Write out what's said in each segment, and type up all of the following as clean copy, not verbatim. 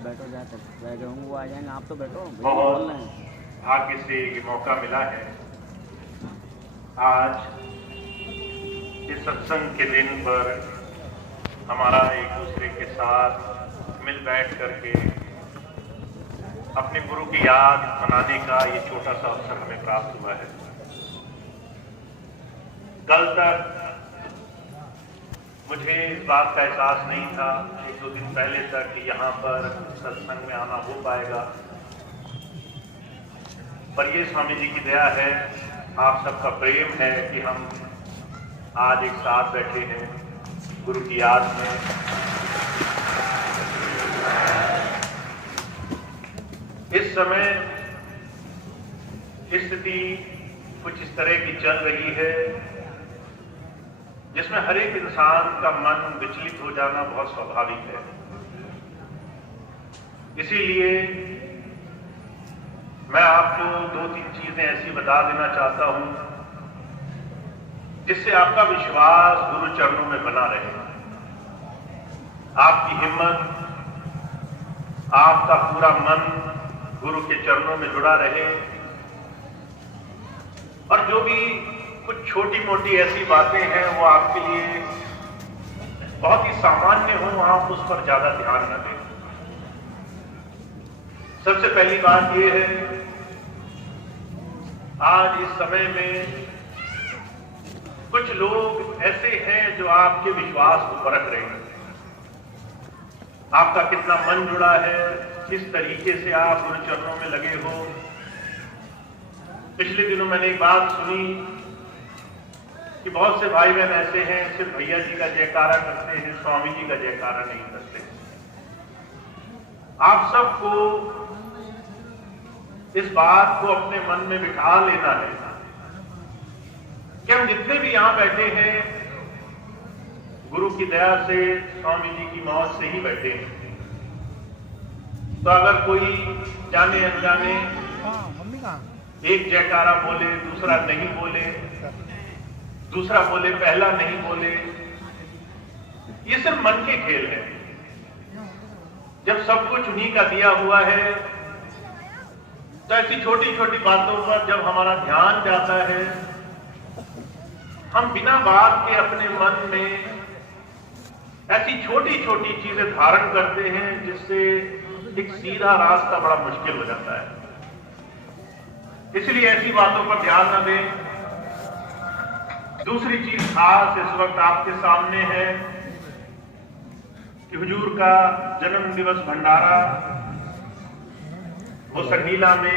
बैठो जाकर बैठे होंगे, वो आ जाएंगे। आप तो बैठो, भैया बहुत बोल रहे हैं। भाग्य से ये मौका मिला है आज इस सत्संग के दिन पर हमारा एक दूसरे के साथ मिल बैठ करके अपने गुरु की याद मनाने का ये छोटा सा अवसर हमें प्राप्त हुआ है। कल तक मुझे इस बात का एहसास नहीं था, एक दो दिन पहले तक कि यहाँ पर सत्संग में आना हो पाएगा, पर ये स्वामी जी की दया है, आप सबका प्रेम है कि हम आज एक साथ बैठे हैं गुरु की याद में। इस समय स्थिति कुछ इस तरह की चल रही है जिसमें हर एक इंसान का मन विचलित हो जाना बहुत स्वाभाविक है। इसीलिए मैं आपको दो तीन चीजें ऐसी बता देना चाहता हूं जिससे आपका विश्वास गुरु चरणों में बना रहे, आपकी हिम्मत, आपका पूरा मन गुरु के चरणों में जुड़ा रहे, और जो भी कुछ छोटी मोटी ऐसी बातें हैं वो आपके लिए बहुत ही सामान्य हो, आप उस पर ज्यादा ध्यान न दें। सबसे पहली बात यह है, आज इस समय में कुछ लोग ऐसे हैं जो आपके विश्वास को परख रहे हैं, आपका कितना मन जुड़ा है, किस तरीके से आप गुरु चरणों में लगे हो। पिछले दिनों मैंने एक बात सुनी कि बहुत से भाई बहन ऐसे हैं सिर्फ भैया जी का जयकारा करते हैं, स्वामी जी का जयकारा नहीं करते। आप सबको इस बात को अपने मन में बिठा लेना है कि हम जितने भी यहां बैठे हैं गुरु की दया से, स्वामी जी की मौत से ही बैठे हैं। तो अगर कोई जाने अनजाने एक जयकारा बोले, दूसरा नहीं बोले, दूसरा बोले पहला नहीं बोले, ये सिर्फ मन के खेल है। जब सब कुछ उन्हीं का दिया हुआ है तो ऐसी छोटी छोटी बातों पर जब हमारा ध्यान जाता है, हम बिना बात के अपने मन में ऐसी छोटी छोटी चीजें धारण करते हैं जिससे एक सीधा रास्ता बड़ा मुश्किल हो जाता है। इसलिए ऐसी बातों पर ध्यान न दें। दूसरी चीज खास इस वक्त आपके सामने है कि हुजूर का जन्म दिवस भंडारा वो संगीला में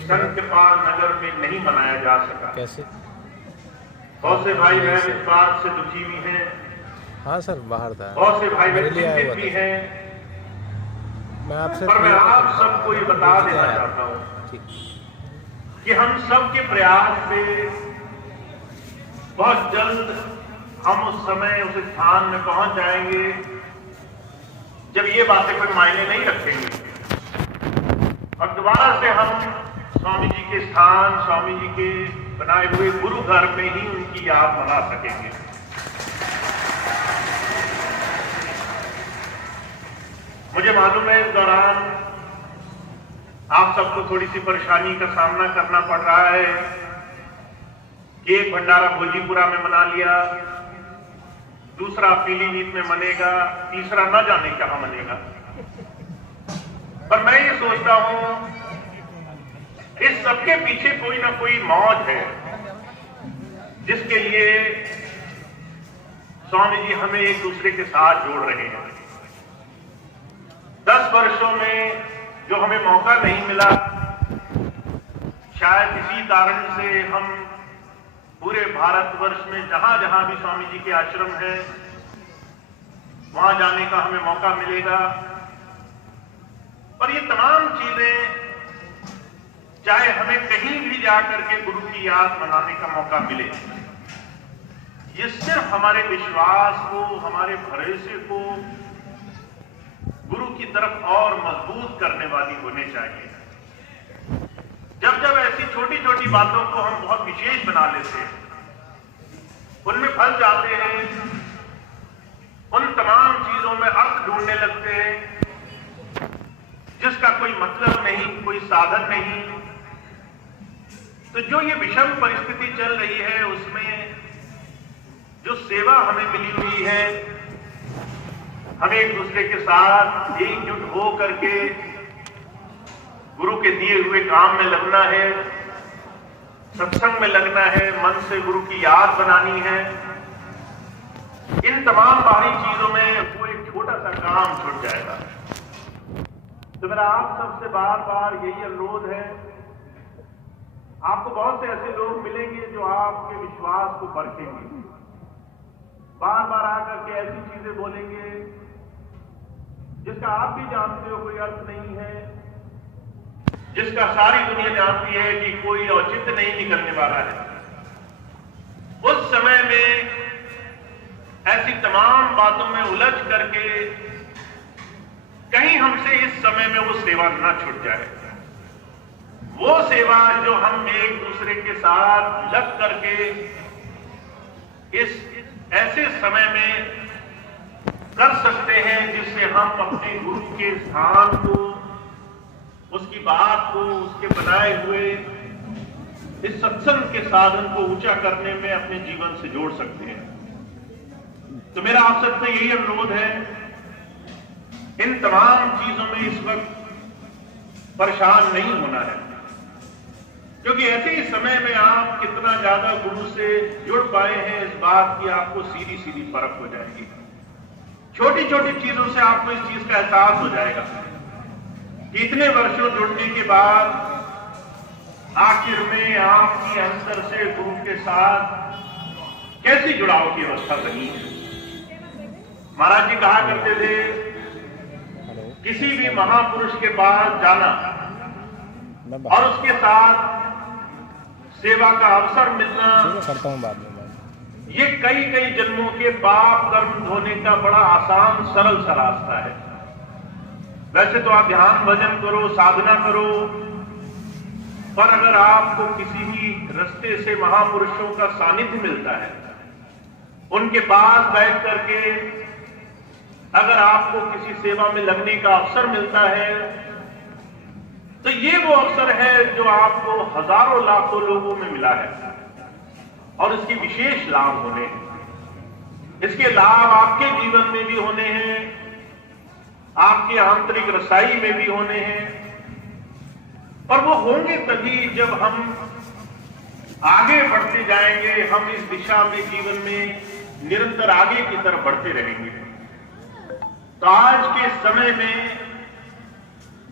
संतपाल नगर में नहीं मनाया जा सका। कैसे? बहुत से भाई बहन इस बात से दुखी भी हैं। हाँ सर, बाहर था, बहुत से भाई मेरे बहन लिए आया चिंतित हुआ भी था। हैं। मैं आपसे पर मैं आप सबको ये बता देना चाहता हूं ठीक। कि हम सब के प्रयास से बहुत जल्द हम उस समय उस स्थान में पहुंच जाएंगे जब ये बातें कोई मायने नहीं रखेंगी, और दोबारा से हम स्वामी जी के स्थान, स्वामी जी के बनाए हुए गुरु घर में ही उनकी याद मना सकेंगे। मुझे मालूम है इस दौरान आप सबको थोड़ी सी परेशानी का सामना करना पड़ रहा है कि एक भंडारा भोजीपुरा में मना लिया, दूसरा पीलीभीत में मनेगा, तीसरा न जाने कहां मनेगा। पर मैं ये सोचता हूं इस सबके पीछे कोई ना कोई मौज है जिसके लिए स्वामी जी हमें एक दूसरे के साथ जोड़ रहे हैं। 10 वर्षों में जो हमें मौका नहीं मिला, शायद इसी कारण से हम पूरे भारतवर्ष में जहां जहां भी स्वामी जी के आश्रम है वहां जाने का हमें मौका मिलेगा। और ये तमाम चीजें, चाहे हमें कहीं भी जाकर के गुरु की याद मनाने का मौका मिले, ये सिर्फ हमारे विश्वास को, हमारे भरोसे को गुरु की तरफ और मजबूत करने वाली होनी चाहिए। जब जब ऐसी छोटी छोटी बातों को हम बहुत विशेष बना लेते हैं, उनमें फंस जाते हैं, उन तमाम चीजों में अर्थ ढूंढने लगते हैं, जिसका कोई मतलब नहीं, कोई साधन नहीं। तो जो ये विषम परिस्थिति चल रही है उसमें जो सेवा हमें मिली हुई है, हमें एक दूसरे के साथ एकजुट हो करके गुरु के दिए हुए काम में लगना है, सत्संग में लगना है, मन से गुरु की याद बनानी है। इन तमाम बाहरी चीजों में वो एक छोटा सा काम छूट जाएगा। तो मेरा आप सबसे बार बार यही अनुरोध है। आपको बहुत से ऐसे लोग मिलेंगे जो आपके विश्वास को परखेंगे, बार बार आकर के ऐसी चीजें बोलेंगे जिसका आप भी जानते हो कोई अर्थ नहीं है, जिसका सारी दुनिया जानती है कि कोई औचित्य नहीं निकलने वाला है। उस समय में ऐसी तमाम बातों में उलझ करके कहीं हमसे इस समय में वो सेवा न छूट जाए। वो सेवा जो हम एक दूसरे के साथ लग करके इस ऐसे समय में कर सकते हैं जिससे हम अपने गुरु के स्थान को, उसकी बात को, उसके बनाए हुए इस सत्संग के साधन को ऊंचा करने में अपने जीवन से जोड़ सकते हैं। तो मेरा आप सबसे यही अनुरोध है, इन तमाम चीजों में इस वक्त परेशान नहीं होना है, क्योंकि ऐसे ही समय में आप कितना ज्यादा गुरु से जुड़ पाए हैं इस बात की आपको सीधी सीधी फर्क हो जाएगी। छोटी छोटी चीजों से आपको इस चीज का एहसास हो जाएगा कि इतने वर्षों जुड़ने के बाद आखिर में आपकी अंतर से गुरु के साथ कैसी जुड़ाव की अवस्था बनी है। महाराज जी कहा करते थे, किसी भी महापुरुष के पास जाना और उसके साथ सेवा का अवसर मिलना, करता हूँ बाद में। ये कई कई जन्मों के पाप कर्म धोने का बड़ा आसान सरल सा रास्ता है। वैसे तो आप ध्यान भजन करो, साधना करो, पर अगर आपको किसी भी रास्ते से महापुरुषों का सानिध्य मिलता है, उनके पास बैठ करके अगर आपको किसी सेवा में लगने का अवसर मिलता है, तो ये वो अवसर है जो आपको हजारों लाखों लोगों में मिला है और इसके विशेष लाभ होने हैं। इसके लाभ आपके जीवन में भी होने हैं, आपकी आंतरिक रसाई में भी होने हैं, और वो होंगे तभी जब हम आगे बढ़ते जाएंगे, हम इस दिशा में जीवन में निरंतर आगे की तरफ बढ़ते रहेंगे। तो आज के समय में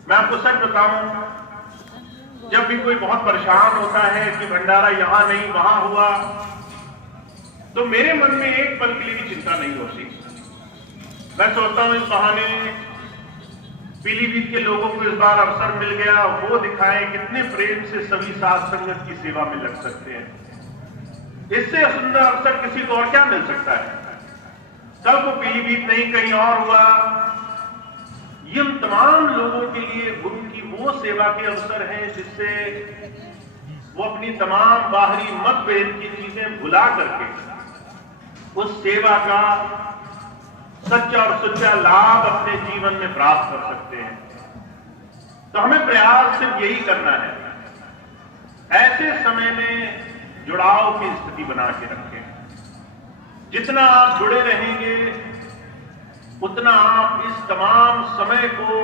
मैं आपको सच बताऊं, जब भी कोई बहुत परेशान होता है कि भंडारा यहां नहीं वहां हुआ, तो मेरे मन में एक पल के लिए भी चिंता नहीं होती। मैं सोचता हूं इस बहाने पीलीभीत के लोगों को इस बार अवसर मिल गया, वो दिखाएं कितने प्रेम से सभी साथ संगत की सेवा में लग सकते हैं। इससे सुंदर अवसर किसी को और क्या मिल सकता है। कल को पीलीभीत नहीं कहीं और हुआ, ये तमाम लोगों के लिए गुरु की वो सेवा के अवसर हैं जिससे वो अपनी तमाम बाहरी मतभेद की चीजें भुला करके उस सेवा का सच्चा और सच्चा लाभ अपने जीवन में प्राप्त कर सकते हैं। तो हमें प्रयास सिर्फ यही करना है, ऐसे समय में जुड़ाव की स्थिति बना के रखें। जितना आप जुड़े रहेंगे उतना आप इस तमाम समय को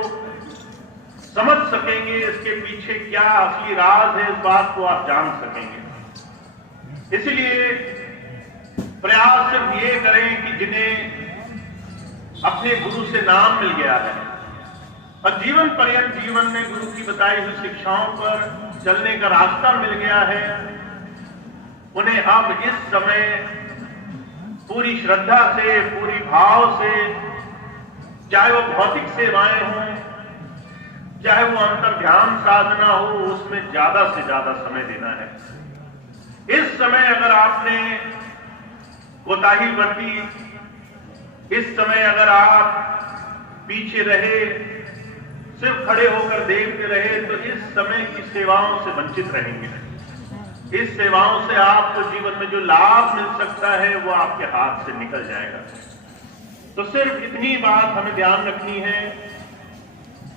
समझ सकेंगे, इसके पीछे क्या असली राज है इस बात को आप जान सकेंगे। इसलिए प्रयास सिर्फ ये करें कि जिन्हें अपने गुरु से नाम मिल गया है और जीवन पर्यंत जीवन में गुरु की बताई हुई शिक्षाओं पर चलने का रास्ता मिल गया है, उन्हें अब इस समय पूरी श्रद्धा से, पूरी भाव से, चाहे वो भौतिक सेवाएं हों, चाहे वो अंतर ध्यान साधना हो, उसमें ज्यादा से ज्यादा समय देना है। इस समय अगर आपने कोताही बरती, इस समय अगर आप पीछे रहे, सिर्फ खड़े होकर देखते रहे, तो इस समय की सेवाओं से वंचित रहेंगे। इस सेवाओं से आपको जीवन में जो लाभ मिल सकता है वो आपके हाथ से निकल जाएगा। तो सिर्फ इतनी बात हमें ध्यान रखनी है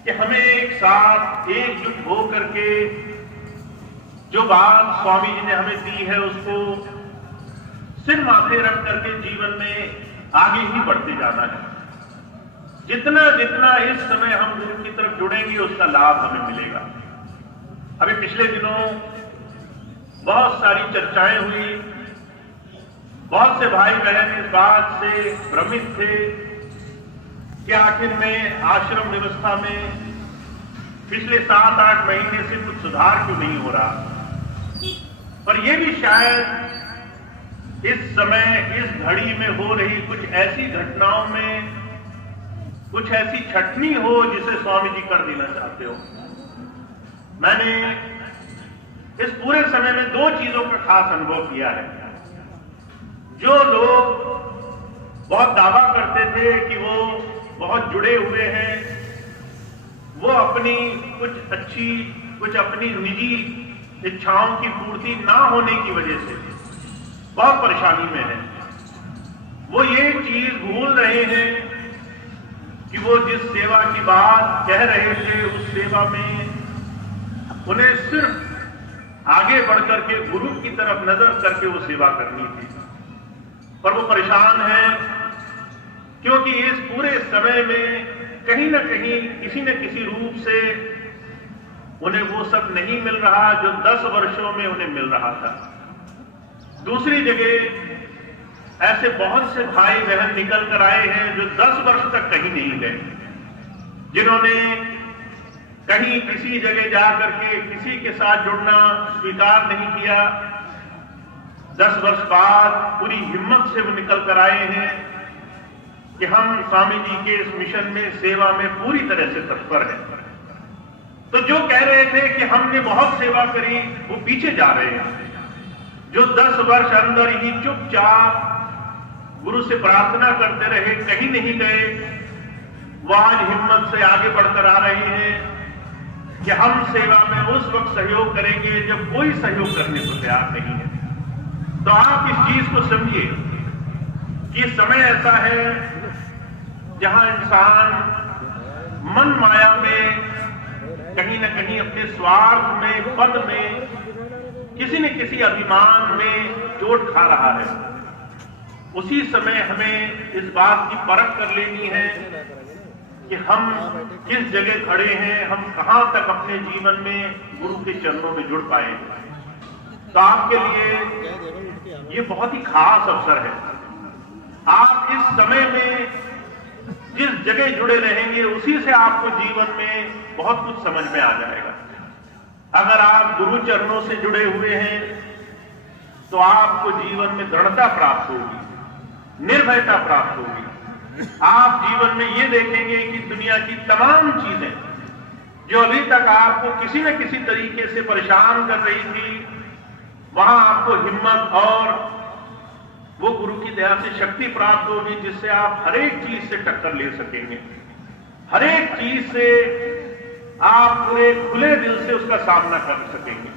कि कि हमें एक साथ एकजुट हो करके जो बात स्वामी जी ने हमें दी है उसको सिर माथे रख करके जीवन में आगे ही बढ़ते जाना है। जितना जितना इस समय हम गुरु की तरफ जुड़ेंगे उसका लाभ हमें मिलेगा। अभी पिछले दिनों बहुत सारी चर्चाएं हुई, बहुत से भाई बहन इस बात से भ्रमित थे कि आखिर में आश्रम व्यवस्था में पिछले 7-8 महीने से कुछ सुधार क्यों नहीं हो रहा। पर यह भी शायद इस समय इस घड़ी में हो रही कुछ ऐसी घटनाओं में कुछ ऐसी छटनी हो जिसे स्वामी जी कर देना चाहते हो। मैंने इस पूरे समय में 2 चीजों का खास अनुभव किया है। जो लोग बहुत दावा करते थे कि वो बहुत जुड़े हुए हैं, वो अपनी कुछ अपनी निजी इच्छाओं की पूर्ति ना होने की वजह से बहुत परेशानी में है। वो ये चीज भूल रहे हैं कि वो जिस सेवा की बात कह रहे थे उस सेवा में उन्हें सिर्फ आगे बढ़कर के गुरु की तरफ नजर करके वो सेवा करनी थी। पर वो परेशान है क्योंकि इस पूरे समय में कहीं ना कहीं किसी न किसी रूप से उन्हें वो सब नहीं मिल रहा जो 10 वर्षों में उन्हें मिल रहा था। दूसरी जगह ऐसे बहुत से भाई बहन निकल कर आए हैं जो 10 वर्ष तक कहीं नहीं गए, जिन्होंने कहीं किसी जगह जाकर के किसी के साथ जुड़ना स्वीकार नहीं किया। 10 वर्ष बाद पूरी हिम्मत से वो निकल कर आए हैं कि हम स्वामी जी के इस मिशन में सेवा में पूरी तरह से तत्पर हैं। तो जो कह रहे थे कि हमने बहुत सेवा करी वो पीछे जा रहे हैं। जो 10 वर्ष अंदर ही चुपचाप गुरु से प्रार्थना करते रहे, कहीं नहीं गए, वो आज हिम्मत से आगे बढ़कर आ रहे हैं कि हम सेवा में उस वक्त सहयोग करेंगे जब कोई सहयोग करने को तैयार नहीं है। तो आप इस चीज को समझिए कि समय ऐसा है जहां इंसान मन माया में कहीं न कहीं अपने स्वार्थ में, पद में, किसी न किसी अभिमान में चोट खा रहा है। उसी समय हमें इस बात की परख कर लेनी है कि हम किस जगह खड़े हैं, हम कहां तक अपने जीवन में गुरु के चरणों में जुड़ पाए। तो आपके लिए ये बहुत ही खास अवसर है। आप इस समय में जिस जगह जुड़े रहेंगे उसी से आपको जीवन में बहुत कुछ समझ में आ जाएगा। अगर आप गुरु चरणों से जुड़े हुए हैं तो आपको जीवन में दृढ़ता प्राप्त होगी, निर्भयता प्राप्त होगी। आप जीवन में ये देखेंगे कि दुनिया की तमाम चीजें जो अभी तक आपको किसी न किसी तरीके से परेशान कर रही थी, वहां आपको हिम्मत और वो गुरु की दया से शक्ति प्राप्त होगी जिससे आप हर एक चीज से टक्कर ले सकेंगे। हर एक चीज से आप पूरे खुले दिल से उसका सामना कर सकेंगे।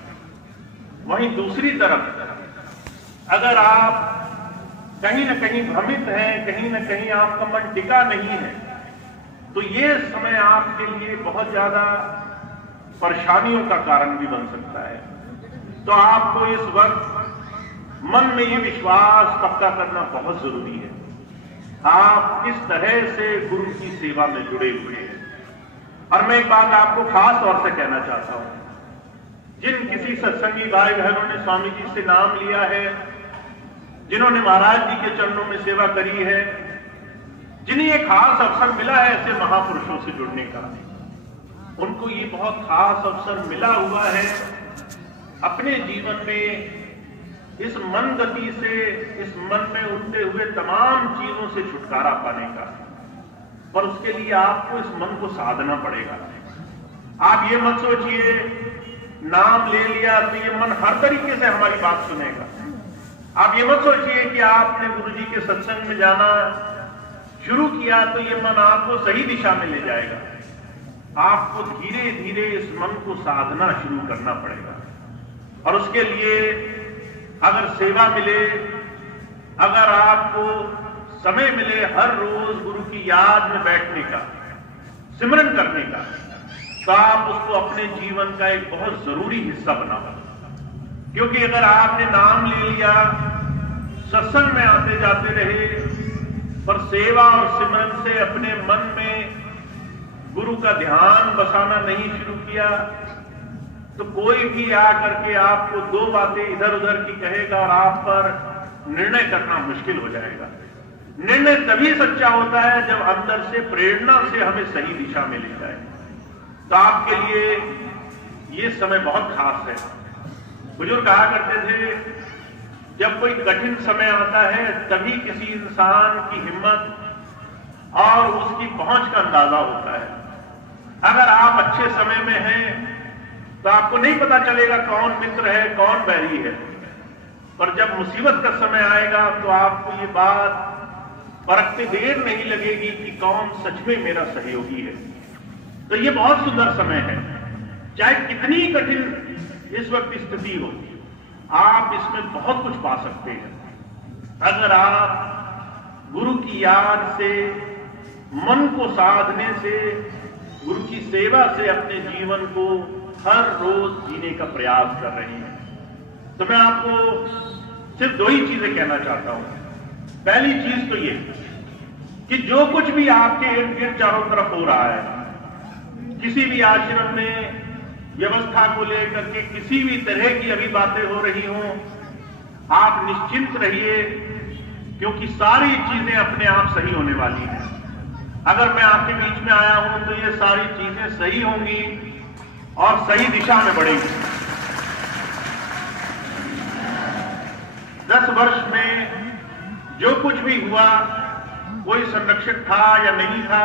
वहीं दूसरी तरफ अगर आप कहीं न कहीं भ्रमित हैं, कहीं न कहीं आपका मन टिका नहीं है, तो ये समय आपके लिए बहुत ज्यादा परेशानियों का कारण भी बन सकता है। तो आपको इस वक्त मन में ये विश्वास पक्का करना बहुत जरूरी है। आप किस तरह से गुरु की सेवा में जुड़े हुए हैं। और मैं एक बात आपको खास तौर से कहना चाहता हूं, जिन किसी सत्संगी भाई बहनों ने स्वामी जी से नाम लिया है, जिन्होंने महाराज जी के चरणों में सेवा करी है, जिन्हें एक खास अवसर मिला है ऐसे महापुरुषों से जुड़ने का, उनको ये बहुत खास अवसर मिला हुआ है अपने जीवन में इस मन गति से, इस मन में उठते हुए तमाम चीजों से छुटकारा पाने का। पर उसके लिए आपको इस मन को साधना पड़ेगा। आप ये मत सोचिए नाम ले लिया तो ये मन हर तरीके से हमारी बात सुनेगा। आप ये मत सोचिए कि आपने गुरु जी के सत्संग में जाना शुरू किया तो ये मन आपको सही दिशा में ले जाएगा। आपको धीरे धीरे इस मन को साधना शुरू करना पड़ेगा। और उसके लिए अगर सेवा मिले, अगर आपको समय मिले हर रोज गुरु की याद में बैठने का, सिमरन करने का, तो आप उसको अपने जीवन का एक बहुत जरूरी हिस्सा बनाओ। क्योंकि अगर आपने नाम ले लिया, सत्संग में आते जाते रहे, पर सेवा और सिमरन से अपने मन में गुरु का ध्यान बसाना नहीं शुरू किया, तो कोई भी आकर के आपको दो बातें इधर उधर की कहेगा और आप पर निर्णय करना मुश्किल हो जाएगा। निर्णय तभी सच्चा होता है जब अंदर से प्रेरणा से हमें सही दिशा में ले जाए। तो आपके लिए ये समय बहुत खास है। बुजुर्ग कहा करते थे, जब कोई कठिन समय आता है तभी किसी इंसान की हिम्मत और उसकी पहुंच का अंदाजा होता है। अगर आप अच्छे समय में हैं तो आपको नहीं पता चलेगा कौन मित्र है कौन बैरी है, पर जब मुसीबत का समय आएगा तो आपको ये बात परखते देर नहीं लगेगी कि कौन सच में मेरा सहयोगी है। तो ये बहुत सुंदर समय है। चाहे कितनी कठिन इस वक्त स्थिति हो, आप इसमें बहुत कुछ पा सकते हैं अगर आप गुरु की याद से, मन को साधने से, गुरु की सेवा से अपने जीवन को हर रोज जीने का प्रयास कर रहे हैं। तो मैं आपको सिर्फ दो ही चीजें कहना चाहता हूं। पहली चीज तो ये कि जो कुछ भी आपके इर्द गिर्द चारों तरफ हो रहा है, किसी भी आश्रम में व्यवस्था को लेकर के किसी भी तरह की अभी बातें हो रही हों, आप निश्चिंत रहिए, क्योंकि सारी चीजें अपने आप सही होने वाली हैं। अगर मैं आपके बीच में आया हूं तो ये सारी चीजें सही होंगी और सही दिशा में बढ़ेगी। 10 वर्ष में जो कुछ भी हुआ, कोई संरक्षक था या नहीं था,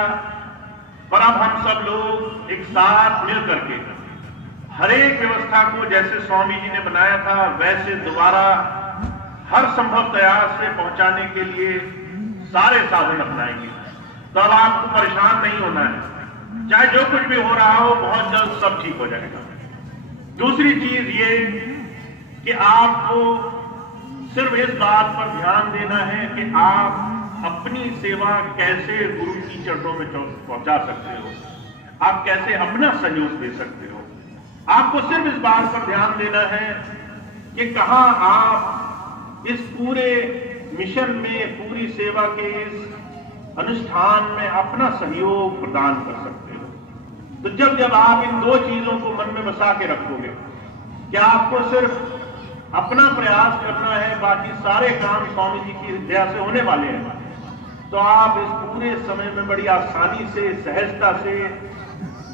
पर अब हम सब लोग एक साथ मिल करके हर एक व्यवस्था को जैसे स्वामी जी ने बनाया था वैसे दोबारा हर संभव प्रयास से पहुंचाने के लिए सारे साधन अपनाएंगे। तो अब आपको परेशान नहीं होना है, चाहे जो कुछ भी हो रहा हो, बहुत जल्द सब ठीक हो जाएगा। दूसरी चीज ये कि आपको सिर्फ इस बात पर ध्यान देना है कि आप अपनी सेवा कैसे गुरु की चरणों में पहुंचा सकते हो, आप कैसे अपना सहयोग दे सकते हो। आपको सिर्फ इस बात पर ध्यान देना है कि कहां आप इस पूरे मिशन में, पूरी सेवा के इस अनुष्ठान में अपना सहयोग प्रदान कर सकते हो। तो जब जब आप इन दो चीजों को मन में बसा के रखोगे कि आपको सिर्फ अपना प्रयास करना है, बाकी सारे काम स्वामी जी की दया से होने वाले हैं, तो आप इस पूरे समय में बड़ी आसानी से, सहजता से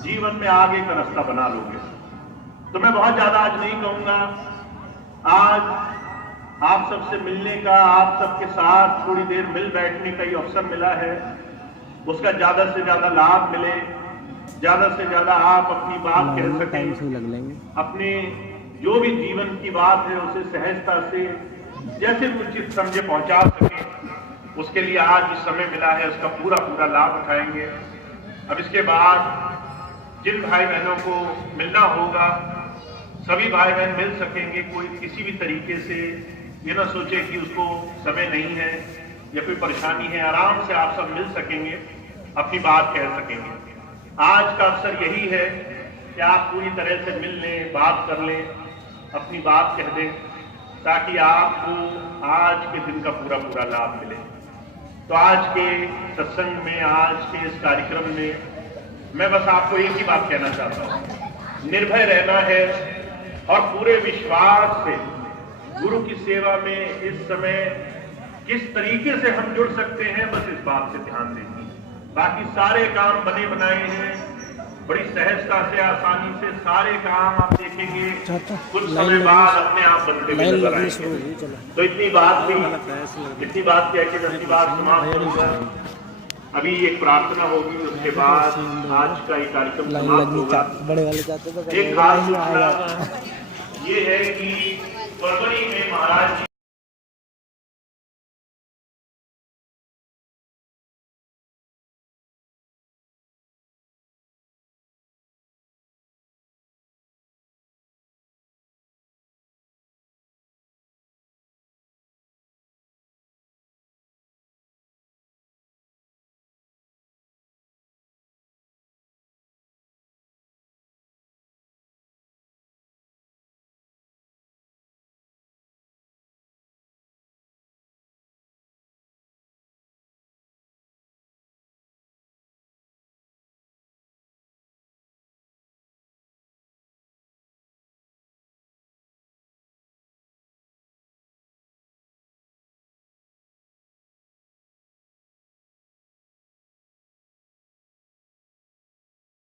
जीवन में आगे का रास्ता बना लोगे। तो मैं बहुत ज्यादा आज नहीं कहूंगा। आज आप सबसे मिलने का, आप सबके साथ थोड़ी देर मिल बैठने का ही अवसर मिला है, उसका ज्यादा से ज्यादा लाभ मिले, ज्यादा से ज्यादा आप अपनी बात कह सकें, अपने जो भी जीवन की बात है उसे सहजता से जैसे उचित समझे पहुंचा सके, उसके लिए आज जो समय मिला है उसका पूरा पूरा लाभ उठाएंगे। अब इसके बाद जिन भाई बहनों को मिलना होगा, सभी भाई बहन मिल सकेंगे। कोई किसी भी तरीके से ये ना सोचे कि उसको समय नहीं है या कोई परेशानी है, आराम से आप सब मिल सकेंगे, अपनी बात कह सकेंगे। आज का अवसर यही है कि आप पूरी तरह से मिल लें, बात कर लें, अपनी बात कह दें, ताकि आपको आज के दिन का पूरा पूरा लाभ मिले। तो आज के सत्संग में, आज के इस कार्यक्रम में मैं बस आपको एक ही बात कहना चाहता हूं, निर्भय रहना है और पूरे विश्वास से गुरु की सेवा में इस समय किस तरीके से हम जुड़ सकते हैं, बस इस बात से ध्यान देंगे। बाकी सारे काम बने बनाए हैं, बड़ी सहजता से, आसानी से सारे काम आप देखेंगे कुछ समय बाद अपने आप बनते हुए नजर आएंगे। तो इतनी बात कह के अपनी बात समाप्त करूंगा। अभी एक प्रार्थना होगी, उसके बाद आज का ये कार्यक्रम समाप्त होगा। एक खास सूचना ये है कि फरवरी में महाराज